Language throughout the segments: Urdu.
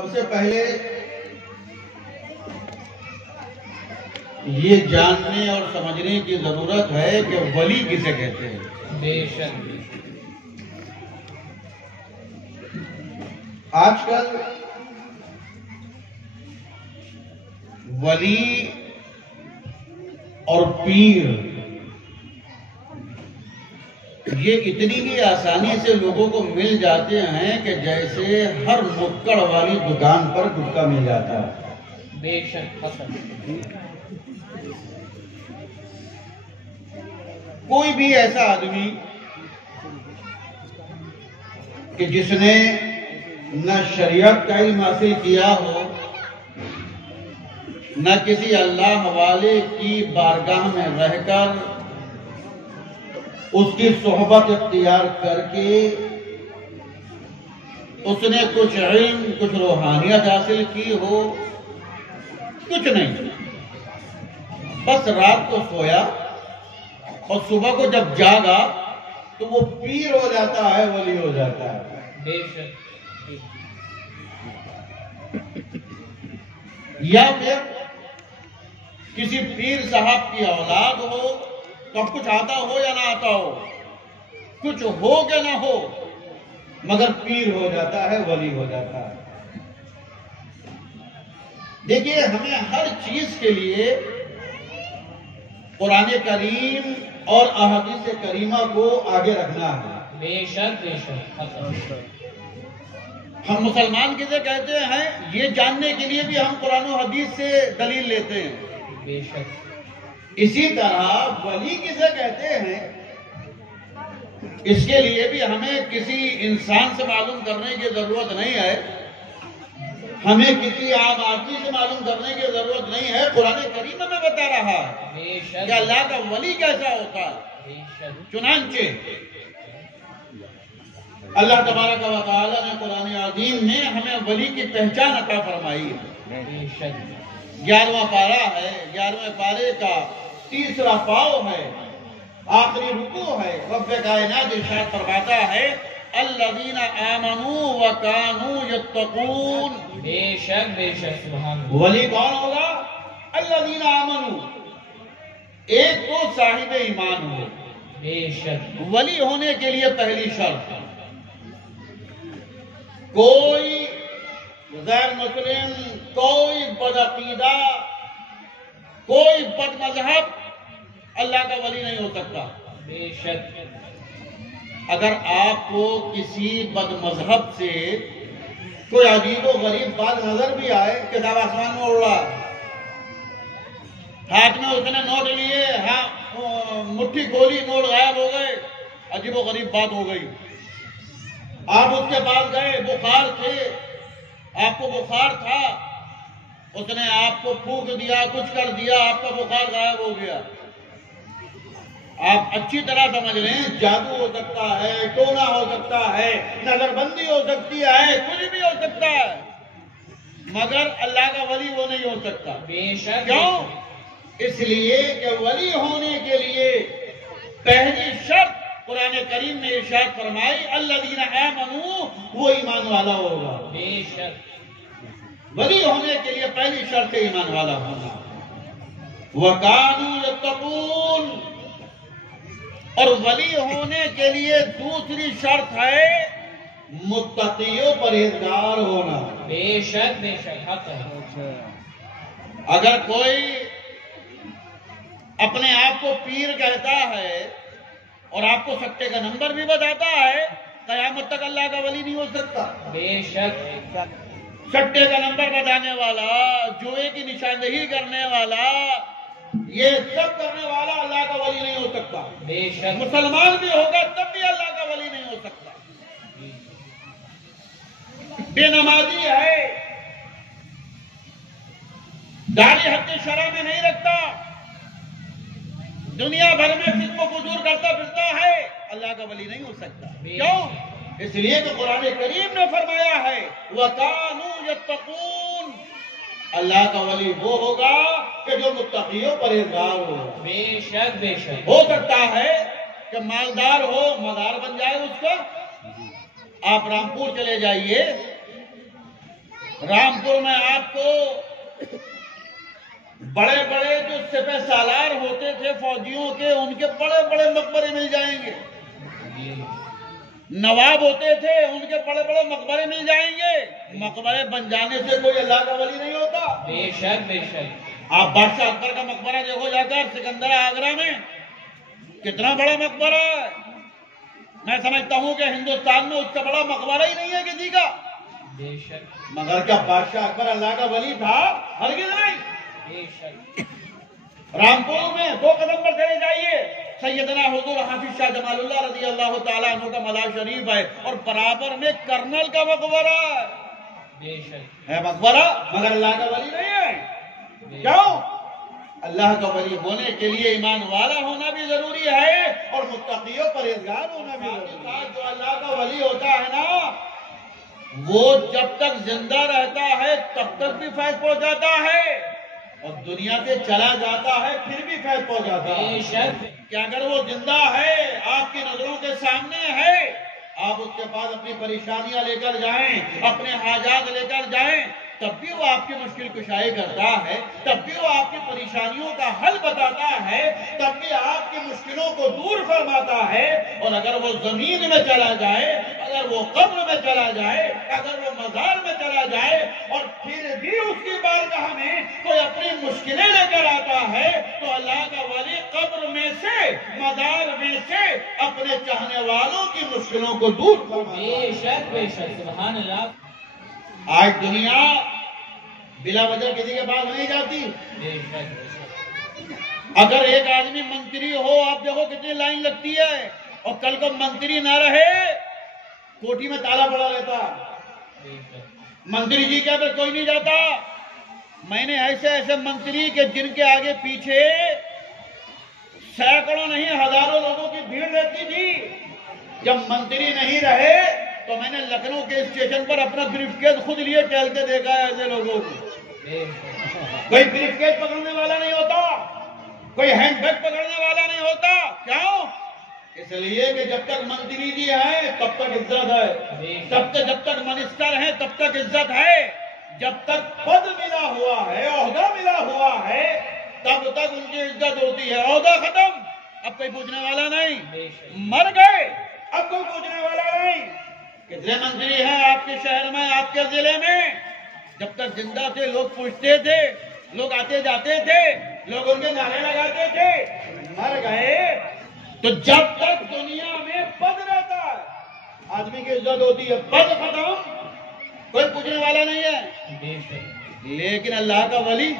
سب سے پہلے یہ جاننے اور سمجھنے کی ضرورت ہے کہ ولی کسے کہتے ہیں۔ بے شک آج کل ولی اور پیر یہ اتنی ہی آسانی سے لوگوں کو مل جاتے ہیں کہ جیسے ہر مکڑ والی دکان پر گٹکا مل جاتا ہے۔ بے شک حسن کوئی بھی ایسا آدمی کہ جس نے نہ شریعت کا علم حاصل کیا ہو، نہ کسی اللہ والے کی بارگاہ میں رہ کر اس کی صحبت اختیار کر کے اس نے کچھ علم کچھ روحانیت حاصل کی ہو، کچھ نہیں، بس رات کو سویا اور صبح کو جب جاگا تو وہ پیر ہو جاتا ہے، ولی ہو جاتا ہے۔ بے شک یا پھر کسی پیر صاحب کی اولاد ہو تو اب کچھ آتا ہو یا نہ آتا ہو، کچھ ہو کہ نہ ہو، مگر پیر ہو جاتا ہے، ولی ہو جاتا ہے۔ دیکھیے، ہمیں ہر چیز کے لیے قرآن کریم اور احادیث کریمہ کو آگے رکھنا ہے۔ بے شک حسن ہم مسلمان کسے کہتے ہیں یہ جاننے کے لیے بھی ہم قرآن و حدیث سے دلیل لیتے ہیں۔ بے شک اسی طرح ولی کسے کہتے ہیں اس کے لیے بھی ہمیں کسی انسان سے معلوم کرنے کی ضرورت نہیں ہے، ہمیں کسی عام آدمی سے معلوم کرنے کی ضرورت نہیں ہے، قرآن کریم ہمیں بتا رہا ہے بے کہ شک اللہ کا ولی کیسا ہوتا ہے۔ بے شک چنانچہ اللہ تبارک و تعالی نے قرآن عظیم میں ہمیں ولی کی پہچان عطا فرمائی ہے۔ بے شک 11واں پارہ ہے، 11ویں پارے کا 3واں پاؤ ہے، آخری رکوع ہے۔ رب کائنات ارشاد فرماتا ہے الذین آمنوا وکانوا یتقون۔ بے شک سبحان اللہ۔ ولی کون ہوگا؟ الذین آمنوا، ایک تو صاحب ایمان ہو۔ بے شک ولی ہونے کے لیے پہلی شرط، کوئی غیر مسلم، کوئی بدعقیدہ، کوئی بد مذہب اللہ کا ولی نہیں ہو سکتا۔ بے شک اگر آپ کو کسی بد مذہب سے کوئی عجیب و غریب بات نظر بھی آئے، کتاب آسمان میں اڑ رہا، ہاتھ میں اس نے نوٹ لیے، مٹھی کھولی، نوٹ غائب ہو گئے، عجیب و غریب بات ہو گئی، آپ اس کے پاس گئے، بخار تھے، آپ کو بخار تھا، اس نے آپ کو پھونک دیا، کچھ کر دیا، آپ کا بخار غائب ہو گیا، آپ اچھی طرح سمجھ لیں جادو ہو سکتا ہے، ٹونا ہو سکتا ہے، نظر بندی ہو سکتی ہے، کچھ بھی ہو سکتا ہے، مگر اللہ کا ولی وہ نہیں ہو سکتا۔ بے شک کیوں؟ اس لیے کہ ولی ہونے کے لیے پہلی شرط قرآن کریم میں ارشاد فرمائی الذین آمنوا، وہ ایمان والا ہوگا۔ بے شک ولی ہونے کے لیے پہلی شرط ایمان والا ہونا۔ وَكَانُوا يَتَّقُونَ، اور ولی ہونے کے لیے دوسری شرط ہے متقی و پرہیزگار ہونا۔ بے شک حسن اگر کوئی اپنے آپ کو پیر کہتا ہے اور آپ کو سٹے کا نمبر بھی بتاتا ہے، قیامت تک اللہ کا ولی نہیں ہو سکتا۔ بے شک سٹے کا نمبر بتانے والا، جوئے کی نشاندہی کرنے والا، یہ سب کرنے والا اللہ کا ولی نہیں ہو سکتا۔ بے شک مسلمان بھی ہوگا تب بھی اللہ کا ولی نہیں ہو سکتا۔ بے نمازی ہے، داڑھی حد شرع میں نہیں رکھتا، دنیا بھر میں فسق و فجور کرتا پھرتا ہے، اللہ کا ولی نہیں ہو سکتا۔ کیوں؟ اس لیے کہ قرآن کریم نے فرمایا ہے وَكَانُوا يَتَّقُونَ، اللہ کا ولی وہ ہوگا کہ جو متقی و پرہیزگار ہوگا۔ بے شک ہو سکتا ہے کہ مالدار ہو، مزار بن جائے اس کا۔ آپ رامپور چلے جائیے، رامپور میں آپ کو بڑے بڑے جو سپہ سالار ہوتے تھے فوجیوں کے، ان کے بڑے بڑے مقبرے مل جائیں گے۔ نواب ہوتے تھے، ان کے بڑے بڑے مقبرے مل جائیں گے۔ مقبرے بن جانے سے کوئی اللہ کا ولی نہیں ہوتا۔ بے شک بے شک۔ آپ بادشاہ اکبر کا مقبرہ دیکھو جا کر، سکندر آگرہ میں کتنا بڑا مقبرہ ہے۔ میں سمجھتا ہوں کہ ہندوستان میں اس سے بڑا مقبرہ ہی نہیں ہے کسی کا۔ بے شک مگر کیا بادشاہ اکبر اللہ کا ولی تھا؟ ہرگز نہیں۔ بے شک۔ رامپور میں 2 قدم پر چلے جائیے، سیدنا حضور حافظ شاہ جمال اللہ رضی اللہ تعالیٰ عنہ کا مزار شریف ہے، اور برابر میں کرنل کا مقبرہ ہے۔ بے شک ہے مقبرہ، مگر اللہ کا ولی نہیں ہے۔ کیوں؟ اللہ کا ولی ہونے کے لیے ایمان والا ہونا بھی ضروری ہے، اور متقی و پرہیزگار ہونا بھی ضروری ہے۔ جو اللہ کا ولی ہوتا ہے نا، وہ جب تک زندہ رہتا ہے تب تک بھی فیض پہنچاتا ہے، اور دنیا سے چلا جاتا ہے پھر بھی فیض پہنچاتا ہے۔ بے شک۔ کہ اگر وہ زندہ ہے، آپ کی نظروں کے سامنے ہے، آپ اس کے پاس اپنی پریشانیاں لے کر جائیں، اپنے حاجات لے کر جائیں، تب بھی وہ آپ کی مشکل کشائی کرتا ہے، تب بھی وہ آپ کی پریشانیوں کا حل بتاتا ہے، تب بھی آپ کی مشکلوں کو دور فرماتا ہے۔ اور اگر وہ زمین میں چلا جائے، اگر وہ قبر میں چلا جائے، اگر وہ مزار میں چلا جائے، اور پھر بھی اس کی بارگاہ میں کوئی اپنی مشکلیں لے کر آتا ہے، تو اللہ کا ولی قبر میں سے، مزار میں سے اپنے چاہنے والوں کی مشکلوں کو دور فرماتا ہے۔ بے شک بے شک۔ سبحان اللہ۔ آج دنیا بلا وجہ کسی کے پاس نہیں جاتی۔ بے شک بے شک۔ اگر ایک آدمی منتری ہو، آپ دیکھو کتنی لائن لگتی ہے، اور کل کو منتری نہ رہے، کوٹھی میں تالا پڑا رہتا۔ بے شک۔ منتری جی کے اندر کوئی نہیں جاتا۔ میں نے ایسے منتری کے جن کے آگے پیچھے سینکڑوں نہیں ہزاروں لوگوں کی بھیڑ رہتی تھی، جب منتری نہیں رہے تو میں نے لکھنؤ کے اسٹیشن پر اپنا بریف کیس خود لیے ٹہلتے دیکھا ہے ایسے لوگوں کو۔ بے شک۔ کوئی بریف کیس پکڑنے والا نہیں ہوتا، کوئی ہینڈ بیگ پکڑنے والا نہیں ہوتا۔ کیوں؟ اس لیے کہ جب تک منتری جی ہیں تب تک عزت ہے، جب تک منسٹر ہیں تب تک عزت ہے، جب تک پد ملا ہوا ہے، عہدہ ملا ہوا ہے، تب تک ان کی عزت ہوتی ہے۔ عہدہ ختم، اب کوئی پوچھنے والا نہیں، مر گئے اب کوئی پوچھنے والا نہیں۔ کتنے منتری ہیں آپ کے شہر میں، آپ کے ضلع میں؟ جب تک زندہ تھے لوگ پوچھتے تھے، لوگ آتے جاتے تھے، لوگ ان کے نعرے لگاتے تھے۔ مر گئے تو جب تک دنیا میں پد رہتا ہے آدمی کی عزت ہوتی ہے، پد ختم کوئی پوچھنے والا نہیں ہے۔ بے شک۔ لیکن اللہ کا ولی،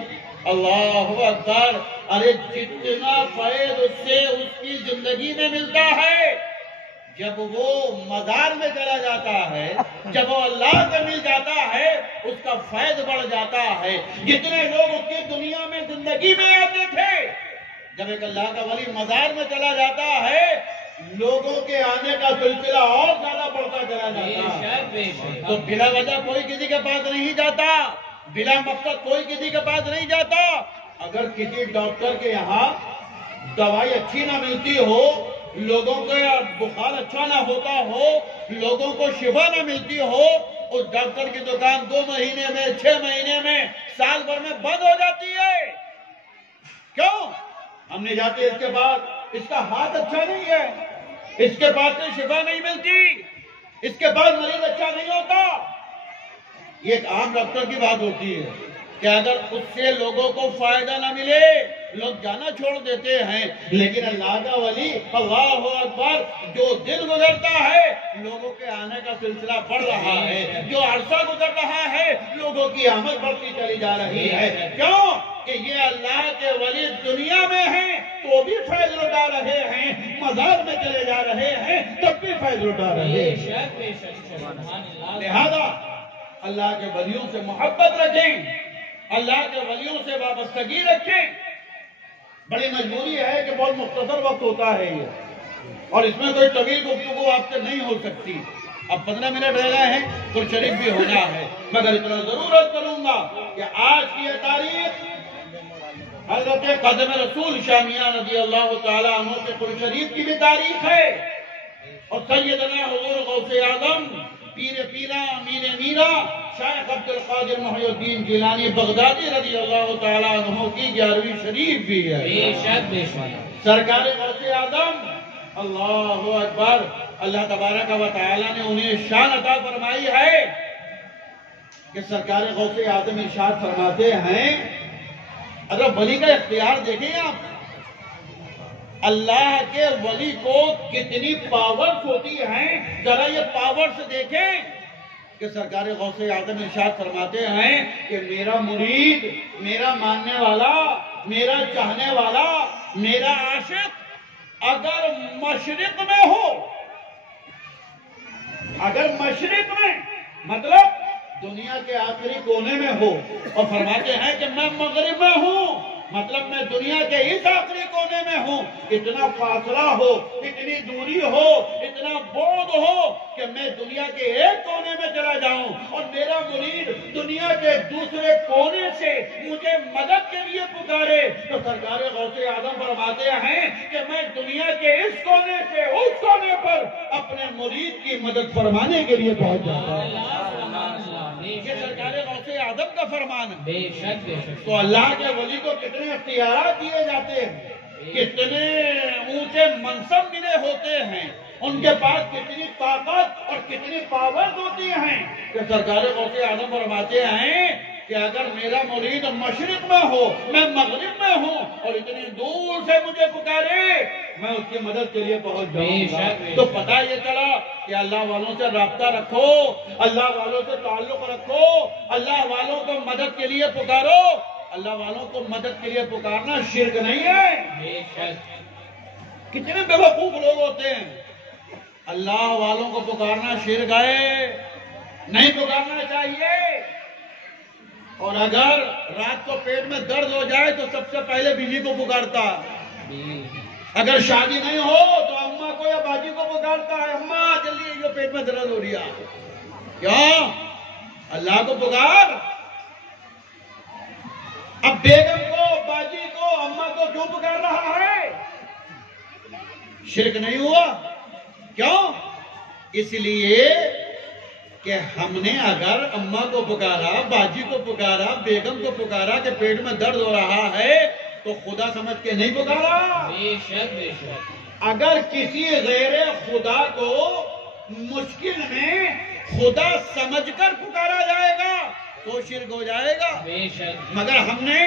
اللہ اکبر، ارے جتنا فیض اس سے اس کی زندگی میں ملتا ہے، جب وہ مزار میں چلا جاتا ہے، جب وہ اللہ سے مل جاتا ہے، اس کا فیض بڑھ جاتا ہے۔ جتنے لوگ اس کی دنیا میں زندگی میں آتے تھے، جب ایک اللہ کا ولی مزار میں چلا جاتا ہے، لوگوں کے آنے کا سلسلہ اور زیادہ بڑھتا چلا جاتا ہے۔ تو بلا وجہ کوئی کسی کے پاس نہیں جاتا، بلا مقصد کوئی کسی کے پاس نہیں جاتا۔ اگر کسی ڈاکٹر کے یہاں دوائی اچھی نہ ملتی ہو، لوگوں کا بخار اچھا نہ ہوتا ہو، لوگوں کو شفا نہ ملتی ہو، اس ڈاکٹر کی دکان 2 مہینے میں، 6 مہینے میں، سال بھر میں بند ہو جاتی ہے۔ کیوں؟ ہم نہیں جاتے اس کے بعد، اس کا ہاتھ اچھا نہیں ہے، اس کے بعد سے شفا نہیں ملتی، اس کے بعد مریض اچھا نہیں ہوتا۔ یہ ایک عام ڈاکٹر کی بات ہوتی ہے کہ اگر اس سے لوگوں کو فائدہ نہ ملے، لوگ جانا چھوڑ دیتے ہیں۔ لیکن اللہ کا ولی، اللہ اکبر، جو دن گزرتا ہے لوگوں کے آنے کا سلسلہ بڑھ رہا ہے، جو عرصہ گزر رہا ہے لوگوں کی آمد بڑھتی چلی جا رہی ہے۔ کیوں؟ کہ یہ اللہ کے ولی دنیا میں ہیں تو بھی فیض لٹا رہے ہیں، مزار میں چلے جا رہے ہیں تب بھی فیض لٹا رہے ہیں۔ لہذا اللہ کے ولیوں سے محبت رکھیں، اللہ کے ولیوں سے وابستگی رکھیں۔ بڑی مجبوری ہے کہ بہت مختصر وقت ہوتا ہے یہ، اور اس میں کوئی طویل گفتگو آپ سے نہیں ہو سکتی۔ اب 15 منٹ رہ گئے ہیں تو شریف بھی ہونا ہے، مگر اتنا ضرورت کروں گا کہ آج کی یہ تاریخ حضرت قدم رسول شاہ میاں رضی اللہ تعالیٰ عنہ کے قرآن شریف کی بھی تاریخ ہے، اور سیدنا حضور غوث اعظم پیر پیرا امیر میرا شیخ عبد القادر محی الدین جیلانی بغدادی رضی اللہ تعالیٰ عنہ کی 11ویں شریف بھی ہے۔ بے شک بے شک۔ سرکار غوث اعظم اللہ اکبر، اللہ تبارک و تعالیٰ نے انہیں شان عطا فرمائی ہے کہ سرکار غوث اعظم ارشاد فرماتے ہیں، اگر ولی کا اختیار دیکھیں آپ، اللہ کے ولی کو کتنی پاورز ہوتی ہیں، ذرا یہ پاورز دیکھیں کہ سرکار غوث اعظم ارشاد فرماتے ہیں کہ میرا مرید، میرا ماننے والا، میرا چاہنے والا، میرا عاشق اگر مشرق میں ہو، اگر مشرق میں مطلب دنیا کے آخری کونے میں ہو، اور فرماتے ہیں کہ میں مغرب میں ہوں، مطلب میں دنیا کے اس آخری کونے میں ہوں، اتنا فاصلہ ہو، اتنی دوری ہو، اتنا بعد ہو کہ میں دنیا کے ایک کونے میں چلا جاؤں اور میرا مرید دنیا کے دوسرے کونے سے مجھے مدد کے لیے پکارے، تو سرکار غوث اعظم فرماتے ہیں کہ میں دنیا کے اس کونے سے اس کونے پر اپنے مرید کی مدد فرمانے کے لیے پہنچ جاتا ہوں۔ یہ سرکار غوث اعظم کا فرمان ہے۔ بے شک بے شک۔ تو اللہ کے ولی کو کتنے اختیارات دیے جاتے ہیں، کتنے اونچے منصب ملے ہوتے ہیں، ان کے پاس کتنی طاقت اور کتنی پاورز ہوتی ہیں کہ سرکار غوث اعظم فرماتے ہیں کہ اگر میرا مرید مشرق میں ہو، میں مغرب میں ہوں اور اتنی دور سے مجھے پکارے، میں اس کی مدد کے لیے پہنچ جاؤں گا۔ تو پتہ یہ چلا کہ اللہ والوں سے رابطہ رکھو، اللہ والوں سے تعلق رکھو، اللہ والوں کو مدد کے لیے پکارو۔ اللہ والوں کو مدد کے لیے پکارنا شرک نہیں ہے۔ بے شک۔ کتنے بے وقوف لوگ ہوتے ہیں، اللہ والوں کو پکارنا شرک ہے، نہیں پکارنا چاہیے۔ اور اگر رات کو پیٹ میں درد ہو جائے تو سب سے پہلے بیوی کو پکارتا، اگر شادی نہیں ہو تو اماں کو یا باجی کو پکارتا ہے، اماں جلدی یہ پیٹ میں درد ہو رہا۔ کیوں؟ اللہ کو پکار۔ اب بیگم کو، باجی کو، اماں کو کیوں پکار رہا ہے؟ شرک نہیں ہوا؟ کیوں؟ اس لیے کہ ہم نے اگر اماں کو پکارا، باجی کو پکارا، بیگم کو پکارا کہ پیٹ میں درد ہو رہا ہے تو خدا سمجھ کے نہیں پکارا۔ بے شک بے شک۔ اگر کسی غیر خدا کو مشکل میں خدا سمجھ کر پکارا جائے گا تو شرک ہو جائے گا۔ بے شک۔ مگر ہم نے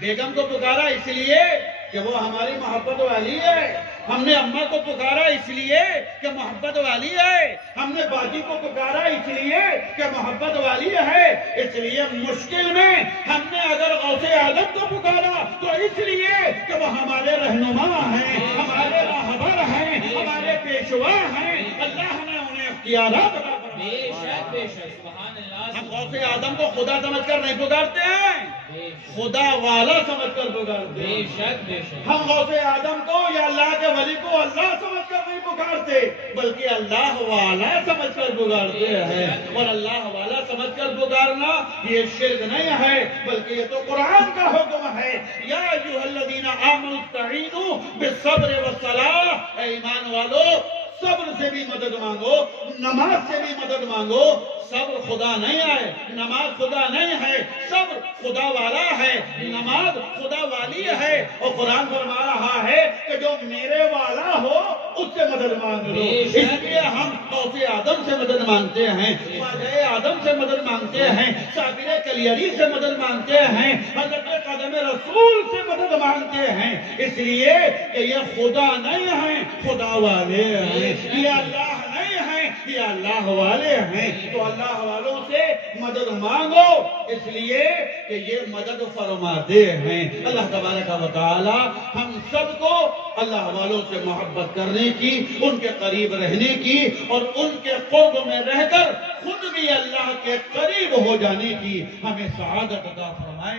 بیگم کو پکارا اس لیے کہ وہ ہماری محبت والی ہے، ہم نے اماں کو پکارا اس لیے کہ محبت والی ہے، ہم نے باجی کو پکارا اس لیے کہ محبت والی ہے، اس لیے مشکل میں ہم نے اگر غوث اعظم کو پکارا تو اس لیے کہ وہ ہمارے رہنما ہیں، ہمارے راہبر ہیں، ہمارے پیشوا ہیں، اللہ نے انہیں اختیارات عطا فرمائے۔ بے شک بے شک۔ سبحان اللہ۔ ہم غوث اعظم کو خدا سمجھ کر نہیں پکارتے ہیں، بے شک خدا والا سمجھ کر پکارتے بے ہیں۔ شک بے شک۔ ہم غوث اعظم کو یا اللہ کے ولی کو اللہ سمجھ کر نہیں پکارتے بلکہ اللہ والا سمجھ کر پکارتے ہیں، اور اللہ والا سمجھ کر پکارنا یہ شرک نہیں ہے بلکہ یہ تو قرآن کا حکم ہے۔ یا ایھا الذین آمنوا استعینوا بالصبر والصلاۃ، اے ایمان والو صبر سے بھی مدد مانگو، نماز سے بھی مدد مانگو۔ صبر خدا نہیں ہے، نماز خدا نہیں ہے، صبر خدا والا ہے، نماز خدا والی ہے، اور قرآن فرما رہا ہے کہ جو میرے والا ہو اس سے مدد مانگ لو۔ اس لیے ہم غوث اعظم سے مدد مانگتے ہیں، خواجہ اعظم سے مدد مانگتے ہیں، صابر کلیری سے مدد مانگتے ہیں، حضرت قدم رسول سے مدد مانگتے ہیں، اس لیے کہ یہ خدا نہیں ہے، خدا والے ہیں، یہ اللہ نہیں ہے، یہ اللہ والے ہیں۔ تو اللہ والوں سے مدد مانگو اس لیے کہ یہ مدد فرماتے ہیں۔ اللہ تبارک و تعالی ہم سب کو اللہ والوں سے محبت کرنے کی، ان کے قریب رہنے کی اور ان کے قرب میں رہ کر خود بھی اللہ کے قریب ہو جانے کی ہمیں سعادت عطا فرمائے۔